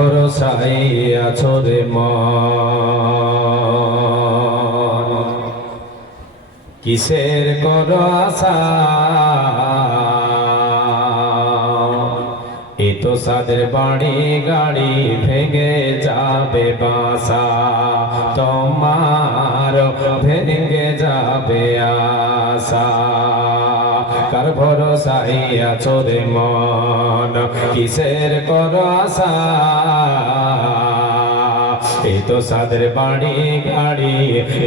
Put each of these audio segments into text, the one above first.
ভরসায় আছো রে মন, কিসের করো আশা? এ তো সাদের বাড়ি গাড়ি ভেঙে যাবে বাসা, তোমার ভেঙে যাবে আশা। কার ভরসায় আছো রে মন, কিসের করো আশা? এই তো সাদের বাড়ি গাড়ি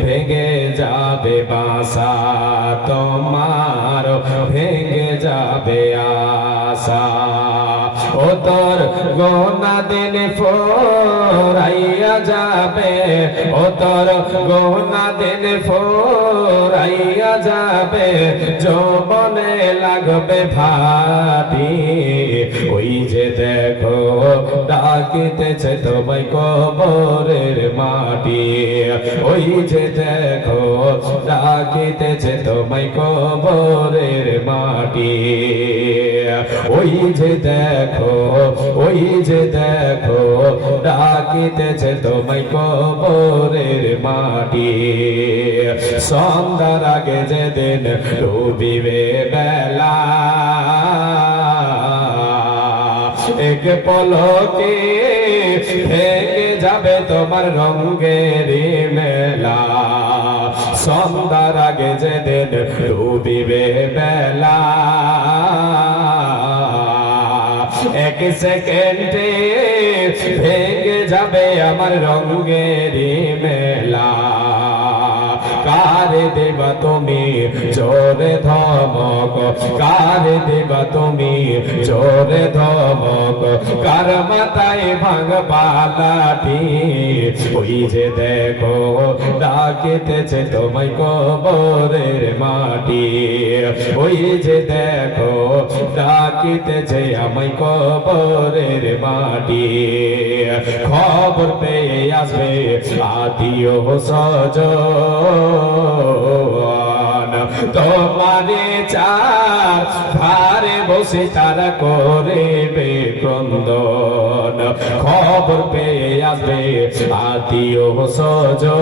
ভেঙে যাবে বাসা, তোমার ভেঙে যাবে আশা। ও তোর গোনা দিন ফোরাইয়া যাবে, ও তোর গোনা দিন ফোরাইয়া যাবে, যৌবনে লাগবে ভাটি। ওই যে দেখো ডাকিতেছে তোমায় কবরের মাটি, ওই যে দেখো ডাকিতেছে তোমায় কবরের মাটি। ওই যে দেখো, ওই যে দেখো ডাকিতেছে তোমায় কবরের মাটি। সন্ধ্যার আগে যেদিন ডুবিবে বেলা, এক পলকে ভেঙে যাবে তোমার রঙের মেলা। সন্ধ্যার আগে যেদিন ডুবিবে বেলা, এক সেকেন্ডে ভেঙে যাবে আমার রঙের মেলা। কারে দেবা তুমি জোরে ধমক, কারে দেবা তুমি জোরে ধমক, কার মাথায় ভাঙবা লাঠি। ওই যে দেখো ডাকিতেছে তোমায় কবরের মাটি, ওই যে দেখো ডাকিতেছে আমায় কবরের মাটি। খবর পেয়ে আসবে আত্মীয় স্বজন, তোমারে চার ধারে বসে তারা করবে ক্রন্দন। খবর পেয়ে আসবে আত্মীয় স্বজন,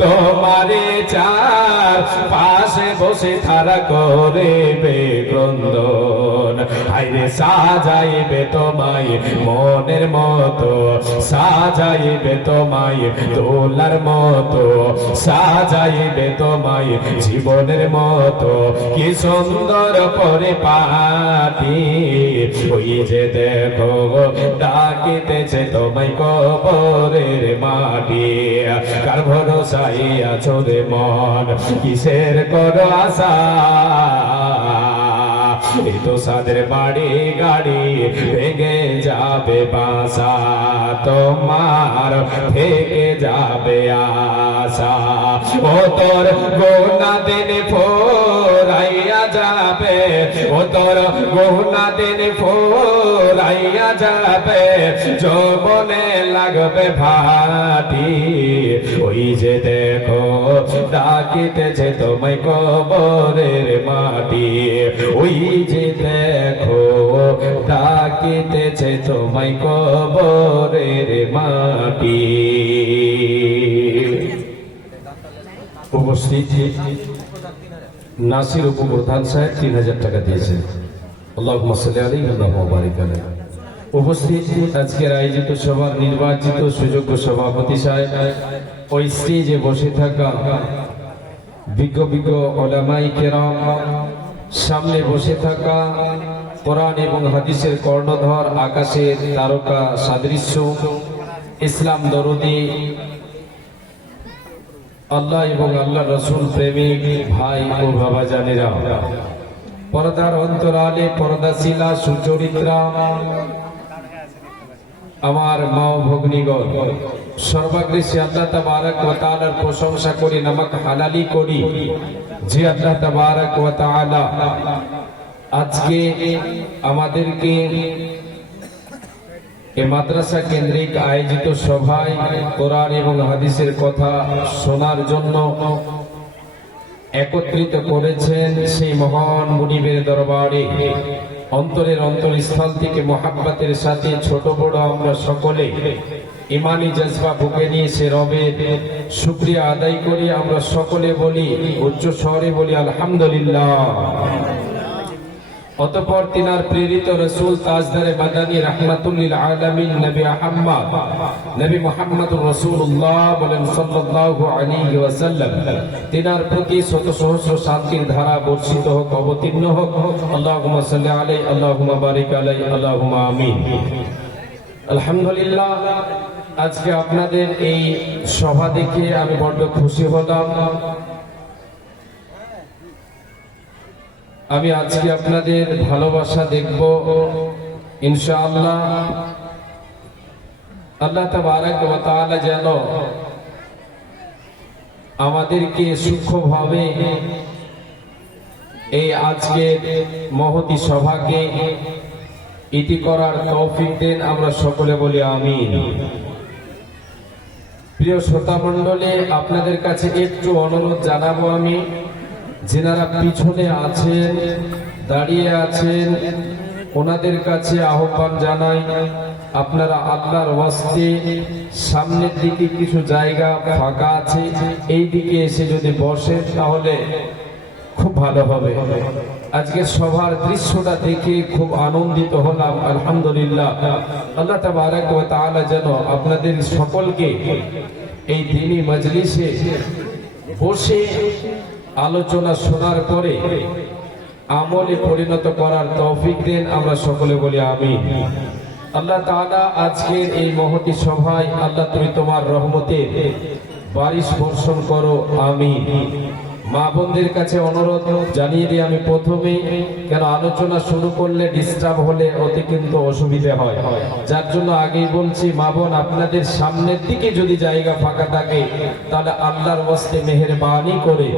তোমারে চার পাশে বসে তারা করবে ক্রন্দন। আইরে সাজাইবে তোমায় মনের মতো, সাজাইবে তোমায় দোলার মতো, সাজাইবে তোমায় জীবনের মতো। কি সুন্দর করে পাটি, ওই যে দেখো ডাকিতেছে তোমায় কবরের মাটি। কার ভরসায় আছো রে মন, কিসের করো আশা? এই তো সাদের বাড়ি গাড়ি ভেঙে যাবে বাসা, তোমার থেকে যাবে আশা। ও তোর গোনা দিন ফোরাইয়া যাবে, ও তোর গোনা দিন ফোরাইয়া যাবে, যৌবনে লাগবে ভাটি। ওই যে দেখো ডাকিতেছে তোমায় কবরের মাটি, ওই যে দেখো ডাকিতেছে তোমায় কবরের মাটি। উপস্থিত নাসির উপপ্রধান সাহেব 3000 টাকা দিয়েছেন। আল্লাহুম্মা সাল্লি আলাইহি ওয়া বারিক আলাইহি। উপস্থিত আজকের আয়োজিত সভার নির্বাচিত সুযোগ্য সভাপতি সাহেব, ওই স্টেজে বসে থাকা বিজ্ঞ বিজ্ঞ উলামাই কেরাম, সামনে বসে থাকা কোরআন এবং হাদিসের কর্ণধর, আকাশের তারকা সাদৃশ্য, ইসলাম দরদি, আল্লাহ এবং আল্লাহ রসুল প্রেমিক ভাই ও বাবা জানেরা, পর্দার অন্তরালে পর্দাশীলা সুচরিত্রা আমার মা ও ভগ্নীগণ, সর্বাগ্রেসী আল্লাহ তাবারক ওয়া তাআলার প্রশংসা করি, নামাক হালালি করি যে আল্লাহ তাবারক ওয়া তাআলা আজকে আমাদেরকে এই মাদ্রাসা কেন্দ্রিক আয়োজিত সভায় কোরআন এবং হাদিসের কথা শোনার জন্য একত্রিত করেছেন। সেই মহান মুনিবের দরবারে অন্তরের অন্তরস্থল থেকে মোহাব্বতের সাথে ছোট বড় আমরা সকলে ইমানি জজবা বুকে নিয়ে সে রবের শুকরিয়া আদায় করি। আমরা সকলে বলি, উচ্চ স্বরে বলি আলহামদুলিল্লাহ। অতঃপর তিনার প্রেরিত রসুল তাজদারে মাদানী রাহমাতুল্লিল আলামিন নবী মুহাম্মদুর রাসূলুল্লাহ বলেন সাল্লাল্লাহু আলাইহি ওয়াসাল্লাম, তিনার প্রতি শত সহস্র শান্তির ধারা বর্ষিত হোক, অবতীর্ণ হোক। আল্লাহুম্মা সাল্লি আলাইহি, আল্লাহুম্মা বারিক আলাইহি, আল্লাহুম্মা আমিন। আলহামদুলিল্লাহ, আজকে আপনাদের এই সভা দেখে আমি বড্ড খুশি হলাম। আমি আজকে আপনাদের ভালোবাসা দেখব ইনশাআল্লাহ। আল্লাহ তাবারাক ওয়া তাআলা যেন আমাদেরকে সূক্ষ্মভাবে এই আজকের মহতি সভাকে ইতি করার তৌফিক দেন। আমরা সকলে বলি আমিন। প্রিয় শ্রোতা মণ্ডলী, আপনাদের কাছে একটু অনুরোধ জানাবো আমি, যিনারা পিছনে আছেন, দাঁড়িয়ে আছেন, ওনাদের কাছে আহ্বান জানাই, আপনারা আল্লাহর ওয়াস্তে সামনের দিকে কিছু জায়গা ফাঁকা আছে, এই দিকে এসে যদি বসেন তাহলে খুব ভালো হবে। আজকে সভার দৃশ্যটা দেখে খুব আনন্দিত হলাম, আলহামদুলিল্লাহ। আল্লাহ তাবারাক ওয়া তাআলা যেন আপনাদের সকলকে এই দ্বীনি মজলিসে বসে আলোচনা শোনার পরে আমলে পরিণত করার তৌফিক দেন। আমরা সকলে বলি আমিন। আল্লাহ তাআলা আজকের এই মহতি সভায় আল্লাহ তুমি তোমার রহমতের বারিশ বর্ষণ করো, আমিন। মা বোনদের কাছে অনুরোধ জানিয়ে দিই আমি প্রথমে, কেন আলোচনা শুরু করলে ডিস্টার্ব হলে ওতে কিন্তু অসুবিধা হয়, যার জন্য আগেই বলছি, মা বোন আপনাদের সামনের দিকে যদি জায়গা ফাঁকা থাকে তাহলে আল্লাহর ওয়াস্তে মেহেরবানি করে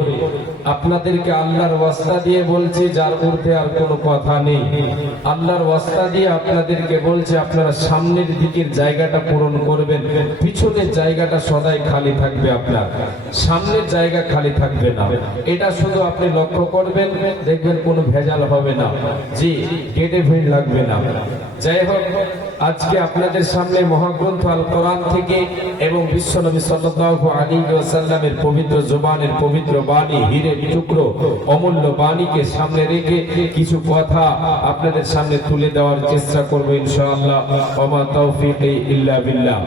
আপনাদেরকে আল্লাহর ওয়াস্তা দিয়ে বলছি, যার ঊর্ধ্বে আর কোনো কথা নেই, আল্লাহর ওয়াস্তা দিয়ে আপনাদেরকে বলছি আপনারা সামনের দিকের জায়গাটা পূরণ করবেন। পিছনের জায়গাটা সদাই খালি থাকবে, আপনার সামনের জায়গা খালি থাকবে না। এটা শুধু আপনি লক্ষ্য করবেন, দেখবেন কোনো ভেজাল হবে না, জি, গেটে ভিড় লাগবে না। যাই হোক, আজকে আপনাদের সামনে মহাগ্রন্থ আল কোরআন থেকে এবং বিশ্বনবী সাল্লাল্লাহু আলাইহি ওয়াসাল্লামের পবিত্র জবানের পবিত্র বাণী, হীরের টুকরো অমূল্য বাণীকে সামনে রেখে কিছু কথা আপনাদের সামনে তুলে দেওয়ার চেষ্টা করব ইনশাআল্লাহ। ওমা তাওফীকি ইল্লা বিল্লাহ।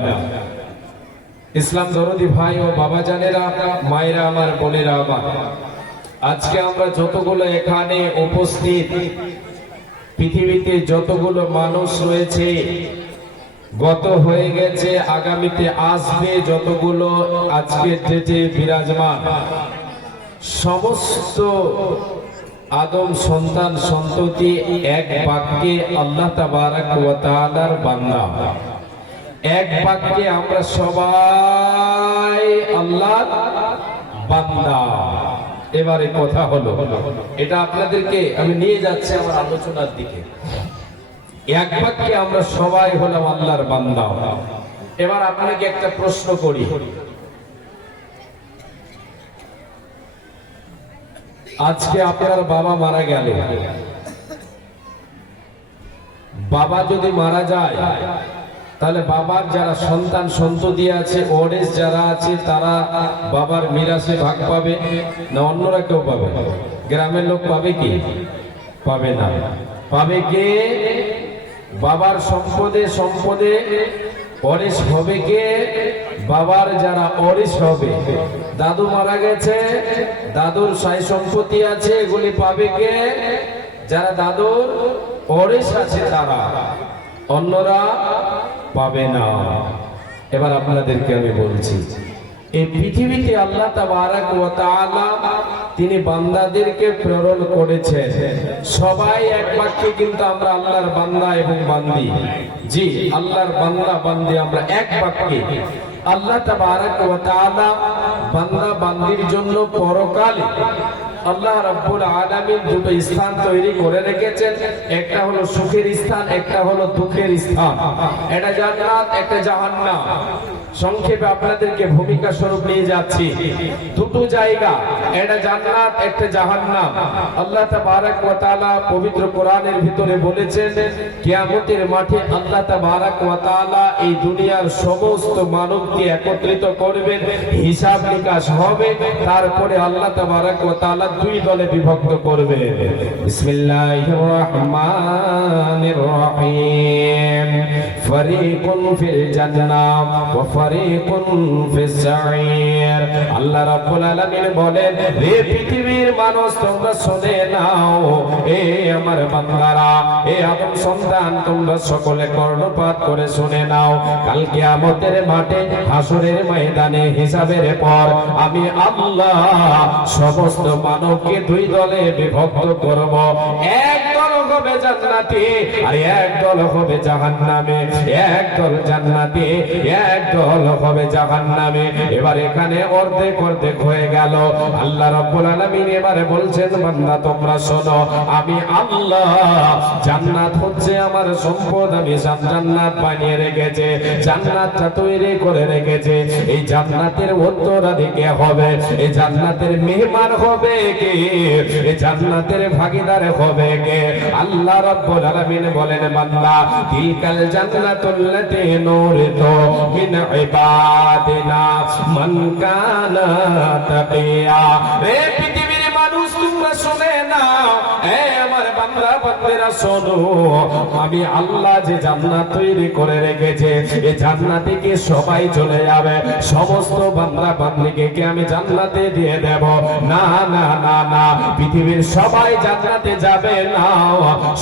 ইসলাম দরদি ভাই ও বাবা জানেরা, মায়েরা আমার, বোনেরা আমার, আজকে আমরা যতগুলো এখানে উপস্থিত, পৃথিবীতে যতগুলো মানুষ রয়েছে, গত হয়ে গেছে, আগামীতে আসবে যতগুলো, আজকে যে বিরাজমান সমস্ত আদম সন্তান সন্ততি এক বাক্যে আল্লাহ তাবারাক ওয়া তাআলার বান্দা। এক বাক্যে আমরা সবাই আল্লাহর বান্দা। এবারে কথা হলো, এটা আপনাদেরকে আমি নিয়ে যাচ্ছি আমার আলোচনার দিকে। এক বাক্যে আমরা সবাই হলাম আল্লাহর বান্দা। এবার আপনাকে একটা প্রশ্ন করি, আজকে আপনার বাবা মারা গেল, বাবা যদি মারা যায় তাহলে বাবার যারা সন্তান সন্ততি আছে, ওয়ারিস যারা আছে, তারা বাবার মিরাসে ভাগ পাবে না অন্যরা কেউ পাবে? গ্রামের লোক পাবে কি? পাবে না। পাবে কে? বাবার সম্পদে সম্পদে ওয়ারিস হবে কে? বাবার যারা ওয়ারিস হবে, দাদু মারা গেছে, দাদুর সাই সম্পত্তি আছে, এগুলি পাবে কে? যারা দাদুর ওয়ারিস আছে তারা, অন্যরা পাবে না। এবার আপনাদেরকে আমি বলছি, এই পৃথিবীতে আল্লাহ তাবারাক ওয়া তাআলা তিনি বান্দাদেরকে প্রেরণ করেছেন। সবাই এক বাক্যে কিন্তু আমরা আল্লাহর বান্দা এবং বান্দি। জি, আল্লাহর বান্দা বান্দি আমরা এক বাক্যে। আল্লাহ তাবারাক ওয়া তাআলা বান্দা বান্দির জন্য পরকালে আল্লাহ রাব্বুল আলামিন দুটো স্থান তৈরি করে রেখেছেন, একটা হলো সুখের স্থান, একটা হলো দুঃখের স্থান। এটা জান্নাত, একটা জাহান্নাম। সংক্ষেপে আপনাদেরকে ভূমিকা স্বরূপ নিয়ে যাচ্ছি। দুটো জায়গা, একটা জান্নাত, একটা জাহান্নাম। আল্লাহ তাবারক ওয়া তাআলা পবিত্র কোরআনের ভিতরে বলেছেন, কিয়ামতের মাঠে আল্লাহ তাবারক ওয়া তাআলা এই দুনিয়ার সমস্ত মানবকে একত্রিত করবেন, হিসাব নিকাশ হবে, তারপরে আল্লাহ তাবারক ওয়া তাআলা দুই দলে বিভক্ত করবেন। বিসমিল্লাহির রহমানির রহিম। ফারিকুন ফিল জান্নাহ ওয়া ফারিকুন ফিস সাঈর। আল্লাহ রাব্বুল আলামিন বলেন, হে পৃথিবীর মানুষ তোমরা শুনে নাও, এ আমার বান্দারা, এ আদম সন্তান, তোমরা সকলে কর্ণপাত করে শুনে নাও। কাল কিয়ামতের মাঠে হাসরের ময়দানে হিসাবের পর আমি আল্লাহ সমস্ত মানবকে দুই দলে বিভক্ত করব। এক দল হবে জান্নাতি আর এক দল হবে জাহান্নামে। এক দল জান্নাতি, এক দল হবে জাহান্নামে। এবার এখানে অর্ধেক অর্ধেক হয়ে গেল। আল্লাহ রাব্বুল আলামিন এবারে বলছেন, বান্দা তোমরা শোনো, আমি আল্লাহ জান্নাত হচ্ছে আমার সম্পদ, আমি জান্নাত বানিয়ে রেখেছে, জান্নাতটা তৈরি করে রেখেছে। এই জান্নাতের উত্তরাধিকারী হবে, এই জান্নাতের মেহমান হবে কে? এই জান্নাতের ভাগীদার হবে কে? আল্লাহ রাব্বুল আলামিন বলেন, বান্দা তিলকাল জান্নাতুল্লাতী নূরিতু মিন ইবাদিনা মান কানা তাকিয়া। রে পৃথিবীর মানুষ তোমরা শুনে নাও, এ আমার বান্দা বান্দিরা শোনো, আমি আল্লাহ যে জান্নাত তৈরি করে রেখেছে, এই জান্নাতে কি সবাই চলে যাবে? সমস্ত বান্দা বান্দিকে কি আমি জান্নাতে দিয়ে দেব? না না না না, পৃথিবীর সবাই জান্নাতে যাবে না,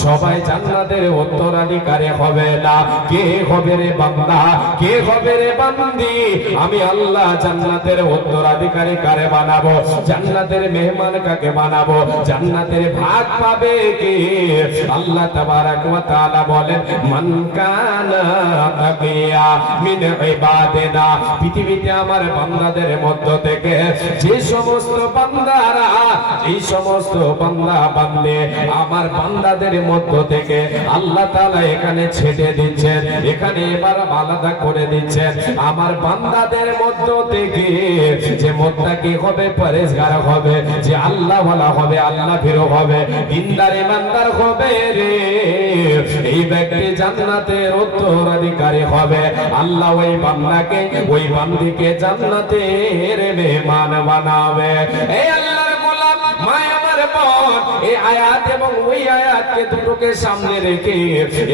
সবাই জান্নাতের উত্তরাধিকারী হবে না। কে হবে রে বান্দা, কে হবে রে বান্দি? আমি আল্লাহ জান্নাতের উত্তরাধিকারী কারে বানাবো? জান্নাতের মেহমান কাকে বানাবো? জান্নাতের ভাগ পাবে কে? আল্লাহ তাবারক ওয়া তাআলা বলেন, মান কানা তাকিয়া মিন ইবাদিনা। পৃথিবীতে আমার বান্দাদের মধ্য থেকে যে সমস্ত বান্দারা, এই সমস্ত বান্দা বান্দে আমার বান্দাদের মধ্য থেকে আল্লাহ তাআলা এখানে ছেড়ে দিচ্ছেন, এখানে এবার আলাদা করে দিচ্ছেন। আমার বান্দাদের মধ্য থেকে যে মুত্তাকি হবে, পরেজগার হবে, যে আল্লাহ ওয়ালা হবে, আল্লাহ ভীরু হবে, দিনদার ইমানদার হবে রে, এই ব্যক্তি জান্নাতের উত্তরাধিকারী হবে। আল্লাহ ওই বান্দাকে, ওই বান্দিকে জান্নাতের মেহমান বানাবে। এই আল্লাহর গোলাম মায়া এই আয়াত এবং ওই আয়াতকে দুটোকে সামনে রেখে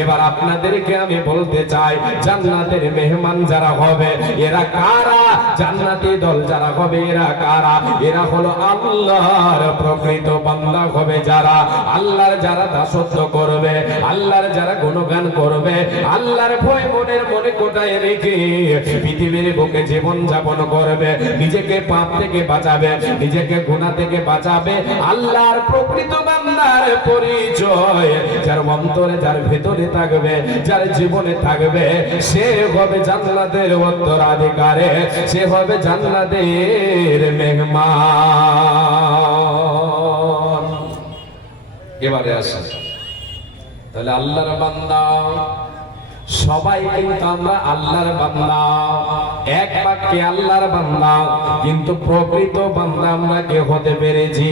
এবার আপনাদেরকে আমি বলতে চাই, জান্নাতের মেহমান যারা হবে এরা কারা? জান্নাতি দল যারা হবে এরা কারা? এরা হলো আল্লাহর প্রকৃত বান্দা হবে, যারা আল্লাহর যারা দাসত্ব করবে, আল্লাহর যারা গুণগান করবে, আল্লাহর ভয় মনের মনে কোটায় রেখে পৃথিবীর বুকে জীবন যাপন করবে, নিজেকে পাপ থেকে বাঁচাবে, নিজেকে গুনাহ থেকে বাঁচাবে। আল্লাহর প্রকৃত বান্দার পরিচয় যার অন্তরে, যার ভেতরে থাকবে, যার জীবনে থাকবে, সে হবে জান্নাতের উত্তরাধিকারী, সে হবে জান্নাতের মেহমান। এবারে আসেন, তাহলে আল্লাহর বান্দা সবাই কিন্তু আমরা আল্লাহর বান্দা, এক বাক্যে আল্লাহর বান্দা, কিন্তু প্রকৃত বান্দা আমরা কে হতে পেরেছি?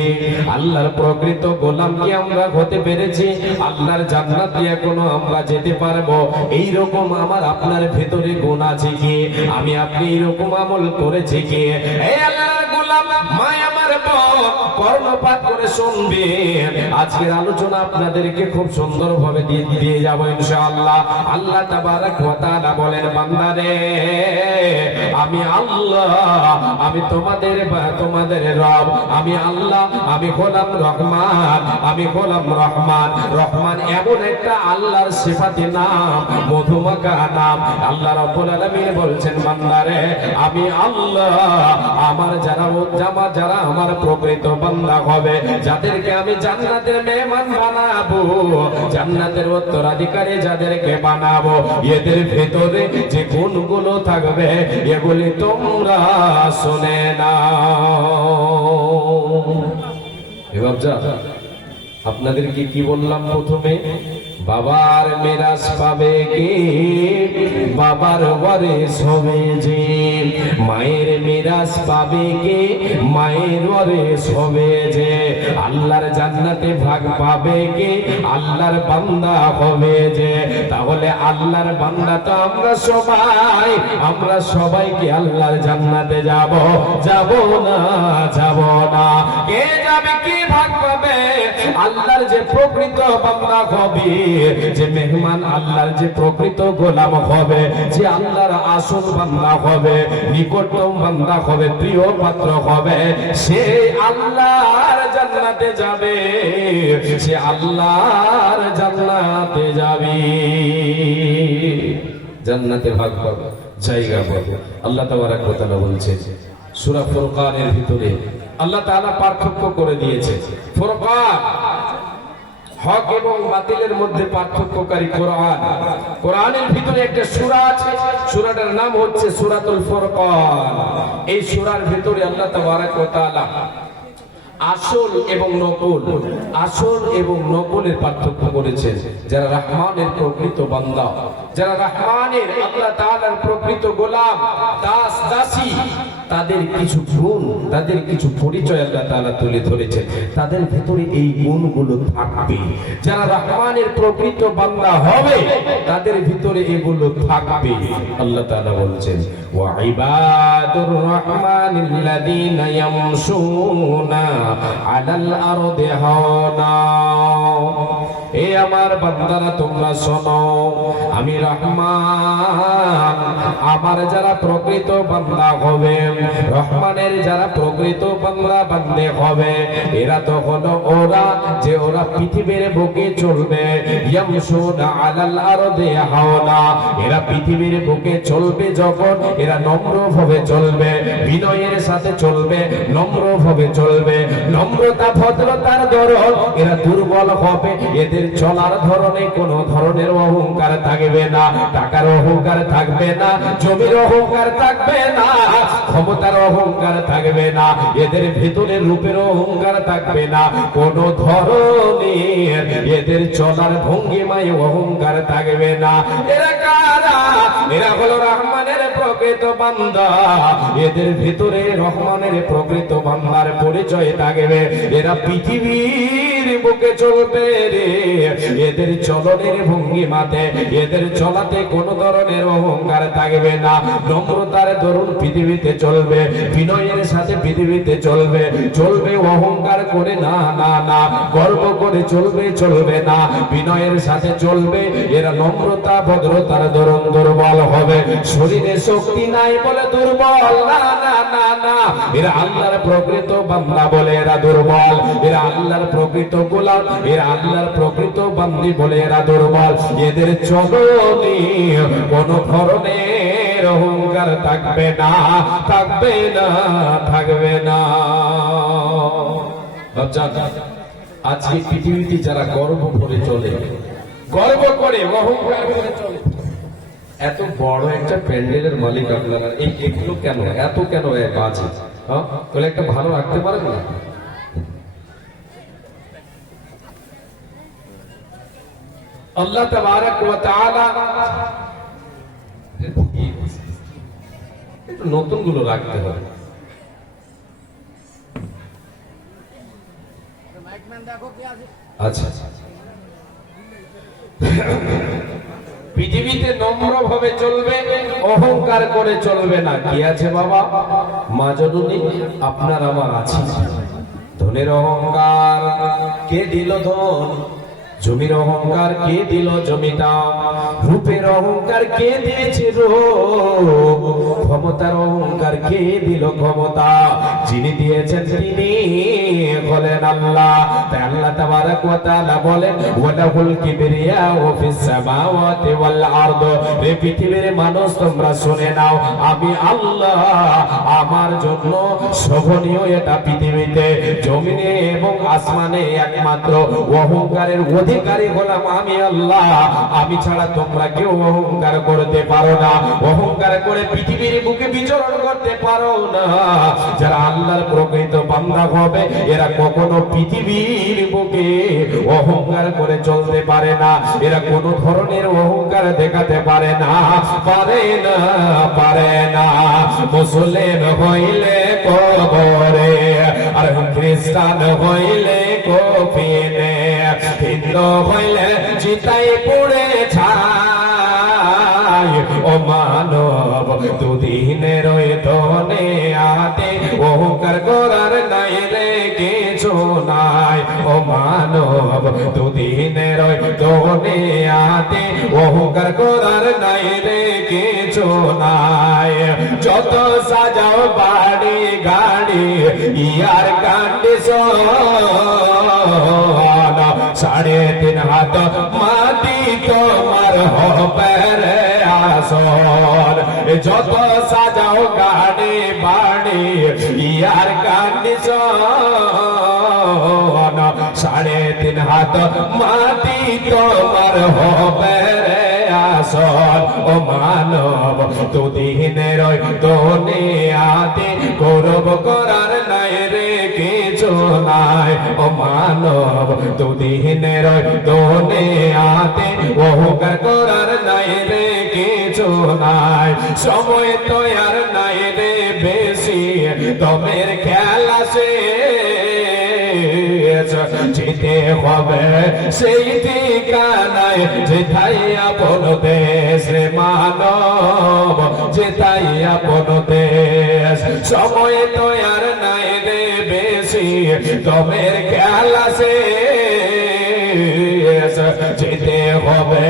আল্লাহর প্রকৃত গোলাম কি আমরা হতে পেরেছি? আল্লাহর জান্নাতে এখনো আমরা যেতে পারবো? এইরকম আমার আপনার ভেতরে গুণ আছে কি? আমি আপনি এরকম আমল করেছি কি? এই আল্লাহর গোলাম মায় আমার কর্ণপাত করে শুনবেন। আজকের আলোচনা আপনাদেরকে খুব সুন্দরভাবে দিয়ে যাবো ইনশাআল্লাহ। আল্লাহ তাবারক ওয়া তাআলা বলেন, বান্দারে আমি আল্লাহ, আমি তোমাদের রব, আমি আল্লাহ, আমি গোলাম রহমান, আমি গোলাম রহমান। রহমান এমন একটা আল্লাহর সিফাতি নাম, মধুমাখা নাম। আল্লাহ রাব্বুল আলামিন বলছেন, বান্দারে আমি আল্লাহ, আমার যারা আমার প্রকৃত বান্দা হবে, যাদেরকে আমি জান্নাতের মেহমান বানাবো, জান্নাতের উত্তরাধিকারী যাদেরকে বানাবো, এদের ভেতরে যে গুণগুলো থাকবে এগুলি তোমরা শুনে নাও। বাবজা, আপনাদেরকে কি বললাম প্রথমে? বাবার মেরাজ পাবে কে? বাবার ওয়ারিস হবে যে। মায়ের মেরাজ পাবে কে? মায়ের ওয়ারিস হবে যে। আল্লাহর জান্নাতে ভাগ পাবে কে? আল্লাহর বান্দা হবে যে। তাহলে আল্লাহর বান্দা তো আমরা সবাই কি আল্লাহর জান্নাতে যাব? যাব না, যাব না। কে যাবে? কি ভাগ পাবে? আল্লাহর যে প্রকৃত বান্দা হবে, যে মেহমান, আল্লাহর যে প্রকৃত গোলাম হবে, যে আল্লাহর আসল বান্দা হবে, নিকটতম বান্দা হবে, প্রিয় পাত্র হবে, সে আল্লাহর জান্নাতে যাবে, সে আল্লাহর জান্নাতে যাবে, জান্নাতে ভাগ পাবে, জায়গা পাবে। আল্লাহ তাবারক ওয়া তাআলা বলছেন সূরা ফুরকানের ভিতরে, আল্লাহ তাআলা পার্থক্য করে দিয়েছে। ফুরকান, হক এবং বাতিলের মধ্যে পার্থক্যকারী কোরআন। কোরআনের ভিতরে একটা সূরা আছে, সূরাটার নাম হচ্ছে সূরাতুল ফুরকান। এই সূরার ভিতরে আল্লাহ তাবারক ওয়া তাআলা আসল এবং নকল, আসল এবং নকলের পার্থক্য করেছেন। যারা রহমানের প্রকৃত বান্দা, যারা রহমানের আল্লাহ তাআলার প্রকৃত গোলাম, দাস দাসী, তাদের কিছু গুণ, তাদের কিছু পরিচয় আল্লাহ তাআলা তুলে ধরেছেন। তাদের ভিতরে এই গুণগুলো থাকবে। যারা রহমানের প্রকৃত বান্দা হবে, তাদের ভিতরে এগুলো থাকবে। আল্লাহ তাআলা বলছেন, ওয়া ইবাদুর রহমানিল্লাযীনা ইয়ামশুনা আলাল আরদি হাওনা। এ আমার বান্দারা, তোমরা শোনো, আমি রহমান, আমার যারা প্রকৃত বান্দা হবে, রহমানের যারা প্রকৃত বান্দা বান্দে হবে, এরা তো হলো ওরা যে ওরা পৃথিবীর বুকে চলবে, ইয়ামশুনা আলাল আরদি হাওনা। এরা পৃথিবীর বুকে চলবে যখন, এরা নম্রভাবে চলবে, বিনয়ের সাথে চলবে, নম্রভাবে চলবে। নম্রতা ভদ্রতার ধরন, এরা দুর্বল হবে। এদের চলার ধরনে কোনো ধরনের অহংকার থাকবে না, টাকার অহংকার থাকবে না, জমির অহংকার থাকবে না, ক্ষমতার অহংকার থাকবে না, এদের ভিতরে রূপের অহংকার থাকবে না, কোন ধরনের এদের চলার ভঙ্গিমায় অহংকার থাকবে না। এরা কারা? এরা হলো রহমানের প্রকৃত বান্দা। এদের ভিতরে রহমানের প্রকৃত বান্দার পরিচয় থাকবে। এরা পৃথিবীর বুকে চলবে রে, এদের চলনের ভঙ্গিমাতে, এদের চলাতে কোন ধরনের অহংকার থাকবে না, নম্রতার দরুন পৃথিবীতে চলবে, বিনয়ের সাথে পৃথিবীতে চলবে, চলবে অহংকার করে না, না না, গর্ব করে চলবে, চলবে না, বিনয়ের সাথে চলবে। এরা নম্রতা ভদ্রতার দরুন দুর্বল হবে, শরীরে শক্তি নাই বলে দুর্বল, না না না না, এরা আল্লাহর প্রকৃত বান্দা বলে এরা দুর্বল, এরা আল্লাহর প্রকৃত গোলাম, এরা আল্লাহর প্রকৃত বান্দি বলে এরা দুর্বল। এদের চলনে কোন ধরনের অহংকার থাকবে না, থাকবে না, থাকবে না। আজকে পৃথিবীতে যারা গর্ব করে চলে, গর্ব করে অহংকার করে চলে, এত বড় একটা প্যান্ডেলের মালিক আপনারা, এগুলো কেন, এত কেন বাজে? তাহলে একটা ভালো রাখতে পারেন না? আল্লাহ তাবারক ওয়া তাআলা একটু নতুন গুলো রাখতে হবে। আচ্ছা, পৃথিবীতে নম্র ভাবে চলবে, অহংকার করে চলবে না। কি আছে বাবা? মা জননী আপনার আমার আছে। ধনের অহংকার কে দিল ধন? জমির অহংকার কে দিল জমিটা? রূপের অহংকার কে দিয়েছে রূপ? ক্ষমতার অহংকার কে দিল ক্ষমতা? যিনি দিয়েছেন তিনি হলেন আল্লাহ। তাই আল্লাহ তাবারক ওয়া তাআলা বলেন, ওয়ালাহুল কিবরিয়াউ ফিস সামাওয়াতি ওয়াল আরদ। এই পৃথিবীর মানুষ তোমরা শুনে নাও, আমি আল্লাহ, আমার জন্য শোভনীয় এটা পৃথিবীতে, জমিনে এবং আসমানে একমাত্র অহংকারের অধিকারী হলাম আমি আল্লাহ। আমি ছাড়া তোমরা কেউ অহংকার করতে পারো না। অহংকার করে পৃথিবীর পৃথিবীর বুকে বিচরণ করতে পারো না। যারা আল্লাহর প্রকৃত বান্দা হবে এরা কখনো পৃথিবীর বুকে অহংকার করে চলতে পারে না, এরা কোনো ধরনের অহংকার দেখাতে পারে না, পারে না, পারে না। মুসলিম হইলে কবরে আর খ্রিস্টান হইলে কফিনে, হিন্দু হইলে চিতাই পুড়ে ছাই। ও মানব দুদিনের ওই ধনে আতে অহংকার করার নাই রে কিছু নাই। ও মানব দুদিনের ওই ধনে আতে অহংকার করার নাই রে কিছু নাই। যত সাজাও বাড়ি গাড়ি ইয়ার কন্ডিশন, 3.5 হাত মাটি তোমার হবে রে আসর। যত সাজাও গাড়ি বাড়ি ইয়ার কন্ডিশন, 3.5 হাত মাটি তোমার হবে রে আসর। ও মানব দুদিনের ওই দুনিয়াতে গৌরব করার নাই রে কিছু নাই। ও মানব দুদিনের ওই দুনিয়াতে অহংকার করার নাই রে কিছু নাই। সময় তো আর নাই রে বেশি, তোমের খেলা যেতে হবে সেই ঠিকানায়, যেথাই আপন দেশ মানব, যেথাই আপন দেশ। সময় তো আর নাই রে বেশি, তোমের খেলা যেতে হবে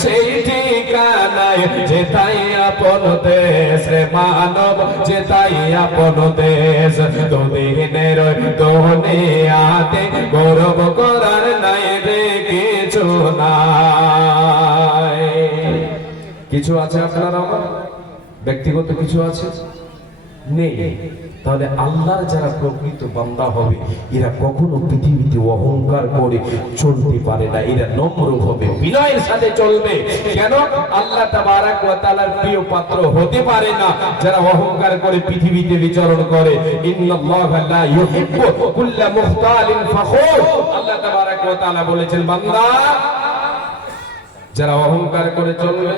সেই ঠিকানায়, যেথাই আপন দেশ মানব, যেথাই আপন দেশ। দুদিনের দুনিয়াতে গৌরব করার নাই রে কিছু নাই। কিছু আছে আপনার আমার ব্যক্তিগত কিছু আছে নেই। তাহলে আল্লাহর যারা প্রকৃত বান্দা হবে এরা কখনো পৃথিবীতে অহংকার করে চলতে পারে না, এরা নম্র হবে, বিনয়ের সাথে চলবে। কেন? আল্লাহ তাবারাক ওয়া তাআলার প্রিয় পাত্র হতে পারে না যারা অহংকার করে পৃথিবীতে বিচরণ করে। ইন্নাল্লাহা লা ইউহিব্বু কুল্লা মুখতালিন ফখুর। আল্লাহ তাবারাক ওয়া তাআলা বলেছেন, বান্দা যারা অহংকার করে চলবে,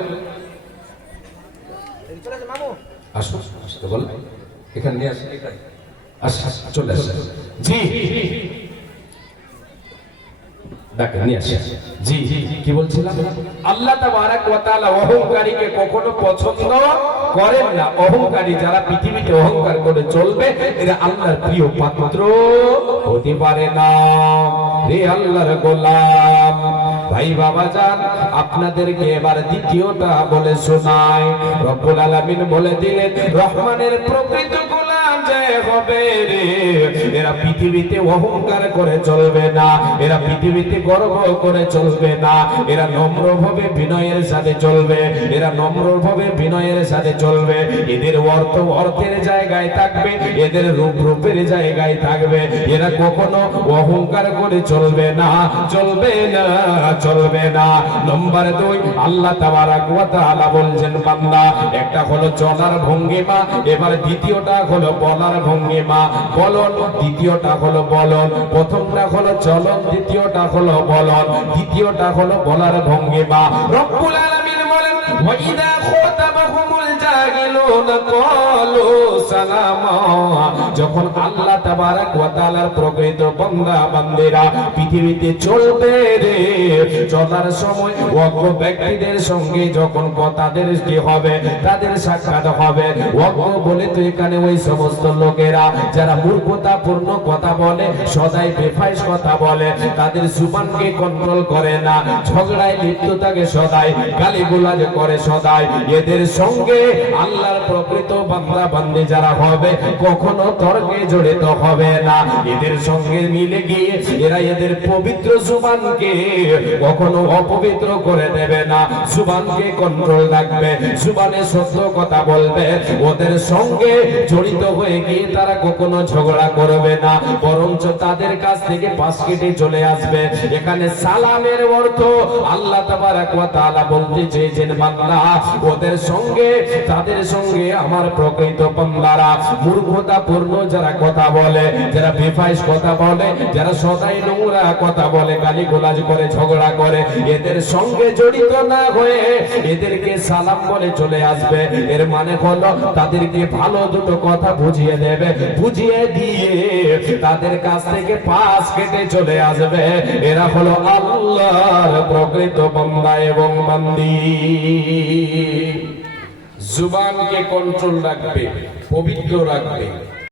আসো আসতে বল এখানে নিয়ে আসে, চলে আসে। জি ডাকে নিয়ে আসে। জি কি বলছিলাম? আল্লাহ তাবারাক ওয়া তাআলা অহংকারীকে কখনো পছন্দ করেন না। অহংকারী যারা পৃথিবীতে অহংকার করে চলবে এরা আল্লাহর প্রিয় পাত্র হতে পারে না। রে আল্লাহর গোলাম ভাই বাবা জান, আপনাদেরকে এবার দ্বিতীয়টা বলে শোনাই। রব্বুল আলামিন বলে দিলেন, রহমানের প্রকৃত গোলাম যে হবে রে এরা পৃথিবীতে অহংকার করে চলবে না, এরা পৃথিবীতে গর্ব করে চলবে না, এরা নম্রভাবে বিনয়ের সাথে চলবে, এরা নম্রভাবে বিনয়ের সাথে চলবে। এদের অর্থ অর্থের জায়গায় থাকবে, এদের রূপ রূপের জায়গায় থাকবে। এরা কখনো অহংকার করে চলবে না, চলবে না, চলবে না। নম্বর 2, আল্লাহ তাবারাক ওয়া তাআলা বলছেন, বান্দা একটা হলো চলার ভঙ্গিমা, এবার দ্বিতীয়টা হলো বলার ভঙ্গিমা। বলন, দ্বিতীয়টা হলো বলন। প্রথমটা হলো চলন, দ্বিতীয়টা হলো বলন, দ্বিতীয়টা হলো বলার ভঙ্গিমা। রব্বুল আলামিন বলেন, ওয়া ইযা খাতাবাহুমুল জাহিলুনা ক্বালু সালামা। যখন আল্লাহ তাবারাক ওয়া তাআলার প্রকৃত বান্দা বান্দিরা পৃথিবীতে চলবে রে, চলার সময় অজ্ঞ ব্যক্তিদের সঙ্গে যখন তাদের কি হবে, তাদের সাক্ষাৎ হবে। অজ্ঞ বলে তো এখানে ওই সমস্ত লোকেরা যারা মূর্খতাপূর্ণ কথা বলে, সদাই বেফাইস কথা বলে, তাদের জুবানকে কন্ট্রোল করে না, ঝগড়ায় লিপ্ত থাকে সদাই, গালিগালাজ করে সদাই। এদের সঙ্গে আল্লাহর প্রকৃত বান্দা বান্দি যারা হবে কখনো তর্কে জড়িত হবে না। এদের সঙ্গে মিলে গিয়ে এরা এদের পবিত্র জুবানকে কখনো অপবিত্র করে দেবে না, জুবানকে কন্ট্রোল রাখবে, জুবানে সত্য কথা বলবে। ওদের সঙ্গে জড়িত হয়ে গিয়ে তারা কখনো ঝগড়া করবে না, বরঞ্চ তাদের কাছ থেকে পাশ কেটে চলে আসবে। এখানে সালামের অর্থ আল্লাহ তাবারাক ওয়া তাআলা বলতে চেয়েছেন, বান্দা বান্দা, ওদের সঙ্গে তাদের সঙ্গে আমার প্রকৃত বান্দারা মূর্খতাপূর্ণ যারা কথা বলে, যারা বেফাইস কথা বলে, যারা সদাই নোংরা কথা বলে, গালিগালাজ করে, ঝগড়া করে, এদের সঙ্গে জড়িত না হয়ে এদেরকে সালাম বলে চলে আসবে। এর মানে হলো তাদেরকে ভালো দুটো কথা বুঝিয়ে দেবে, বুঝিয়ে দিয়ে তাদের কাছ থেকে পাশ কেটে চলে আসবে। এরা হলো আল্লাহর প্রকৃত বান্দা এবং বান্দি। জুবানকে কন্ট্রোল রাখবে, পবিত্র রাখবে।